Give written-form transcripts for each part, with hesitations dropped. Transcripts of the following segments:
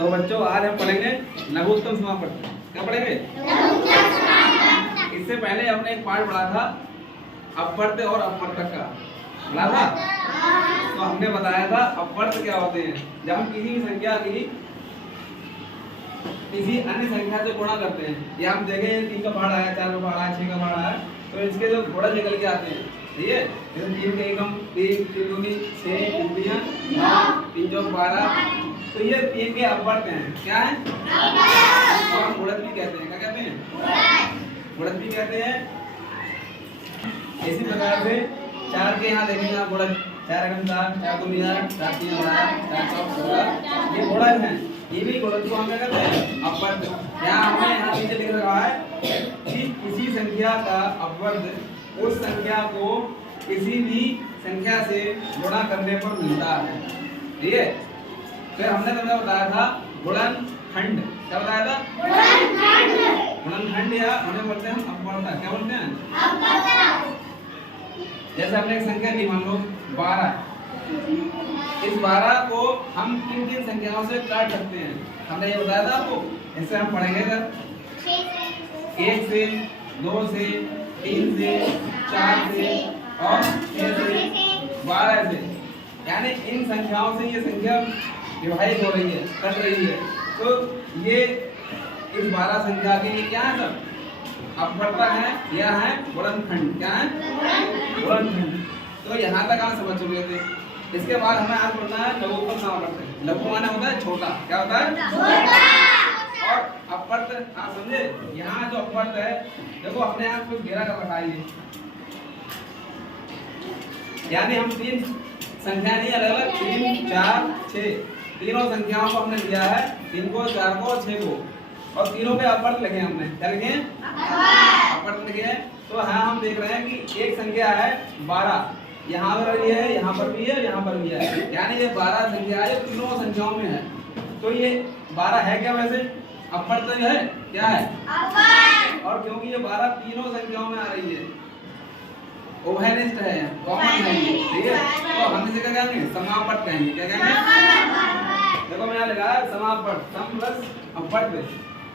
तो बच्चों आज हम पढ़ेंगे लघुत्तम समापन। क्या पढ़ेंगे? इससे पहले हमने एक पाठ पढ़ा था अपवर्त और अपवर्तक का, पढ़ा था। तो हमने बताया था अपवर्त क्या होते हैं। जब हम किसी भी संख्या की किसी अन्य संख्या से गुणा करते हैं, या हम देखें 3 का पहाड़ आया, 4 का पहाड़ आया, 6 का पहाड़ आया, तो इसके जो गुणज निकल के आते हैं, ठीक है। जैसे 3 के एकम 3, 3 दूनी 6, 3 9, 3 चौक 12, तो ये 3 के अपवर्त हैं। क्या है? तो हम गुणज भी कहते हैं। क्या कहते हैं? गुणज भी कहते हैं। इसी प्रकार से 4 के यहाँ देखेंगे आप गुणज, 4 एकम 4, 4 दूनी 8, 4 3 12, 4 चौक 16, ये गुणज हैं। ये भी गुणज को हम क्या कहते हैं? अपवर्त। यहाँ हमने यहाँ नीचे लिख रखा है कि किसी संख्या का अपवर्त उस संख्या को किसी भी संख्या से गुणा करने पर मिलता है, ठीक है। फिर हमने तुम्हें बताया था गुणनखंड। क्या बताया था? गुणनखंड, या उन्हें बोलते हैं हम अपवर्त। क्या बोलते हैं? अपवर्त। जैसे हमने एक संख्या ली, मान लो 12। इस 12 को हम किन संख्याओं से काट सकते हैं, हमने ये बताया था आपको। इससे हम पढ़ेंगे सर 1 से, 2 से, 3 से, 4 से और 6 से, 12 से। यानी इन संख्याओं से ये संख्या विभाजित हो रही है, कट रही है। तो ये इस 12 संख्या के लिए क्या है सर? अपवर्त है, यह है गुणनखंड। क्या है? गुणनखंड। तो यहाँ तक आप समझ चुके थे। इसके बाद हमें आज पढ़ना है लघुत्तम समापन। लघु माने होता है छोटा। क्या होता है? छोटा। और अपवर्त आप समझे? यहाँ जो अपवर्त है, देखो अपने आप को घेरा कर रखा है। यानी हम 3 संख्या नहीं, अलग अलग 3, 4, 6 तीनों संख्याओं को हमने लिया है, 3 को, 4 को और 6 को, और तीनों के अपवर्त लिखे हमने। क्या लिखे? अपवर्त लिखे। तो हाँ, हम देख रहे हैं कि एक संख्या है 12, यहाँ पर भी है, यहाँ पर भी है, यहाँ पर भी है। यानी ये 12 संख्या है, तीनों संख्याओं में है। तो ये 12 है क्या वैसे? अपवर्त है। क्या है? अपवर्त। और क्योंकि ये 12 तीनों संख्याओं में आ रही है, ओवरनिस्ट है, कॉमन है, ठीक है। तो हम इसे क्या कहेंगे? समापवर्त कहेंगे। क्या कहेंगे? देखो मैं यहाँ लिखा है समापवर्त, सम प्लस अपवर्त।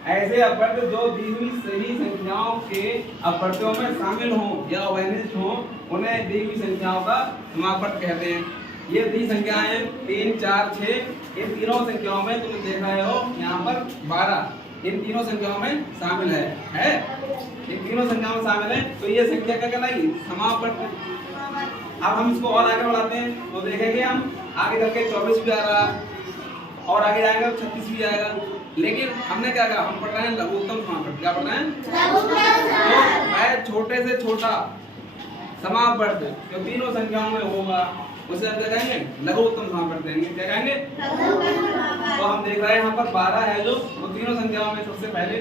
ऐसे अपवर्त जो दी हुई सही संख्याओं के अपवर्तों में शामिल हों या ओवरनिस्ट हों, उन्हें दी हुई संख्याओं का समापवर्त कहते हैं। ये दी संख्याएं 3, 4, 6, इन तीनों संख्याओं में तुम देख रहे हो यहाँ पर 12 इन तीनों संख्याओं में शामिल है? इन तीनों संख्याओं में शामिल है। तो ये संख्या क्या कहलाएगी? समापवर्त। अब हम इसको और आगे बढ़ाते हैं तो देखेंगे हम आगे चल के 24 भी आ रहा, और आगे जाएगा 36 भी आएगा। लेकिन हमने क्या कहा? हम पढ़ रहे हैं लघुत्तम समापवर्त। क्या पढ़ रहे हैं? तो मैं छोटे से छोटा समापवर्त जो तीनों संख्याओं में होगा उसे हम क्या कहेंगे? लघुत्तम समापवर्त कहेंगे। क्या कहेंगे? तो हम देख रहे हैं यहाँ पर 12 है, जो वो तीनों संख्याओं में सबसे पहले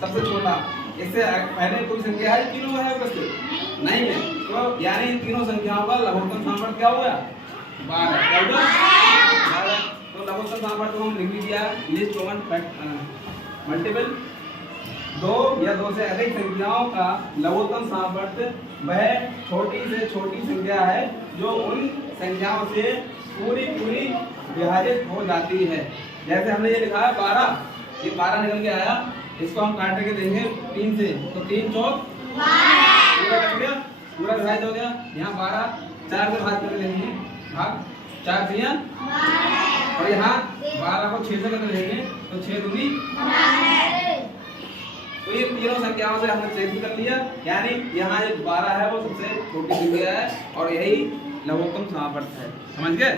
सबसे छोटा। इससे पहले कोई संख्या है तीनों में है उपस्थित? नहीं है। तो यानी इन तीनों संख्याओं का लघुत्तम समापवर्त क्या हो गया? 12। तो लघुत्तम समापवर्त को हम लिख भी दिया, लिस्ट कॉमन मल्टीपल 2 या 2 से अधिक संख्याओं का लघुत्तम समापवर्त वह छोटी से छोटी संख्या है जो उन संख्याओं से पूरी विभाजित हो जाती है। जैसे हमने ये लिखा है 12, ये 12 निकल के आया, इसको हम काट के देंगे 3 से, तो 3 चौक 12 कट गया, पूरा विभाजित हो गया। यहाँ 12 4 से भाग करके देंगे, भाग 4 से, और यहाँ 12 को 6 से करके देंगे तो 6 दूनी 12। तो ये तीनों संख्याओं से हमने चेक भी कर लिया। यानी यहाँ जो 12 है वो सबसे छोटी संख्या है और यही लघुत्तम समापवर्त है। समझ गए?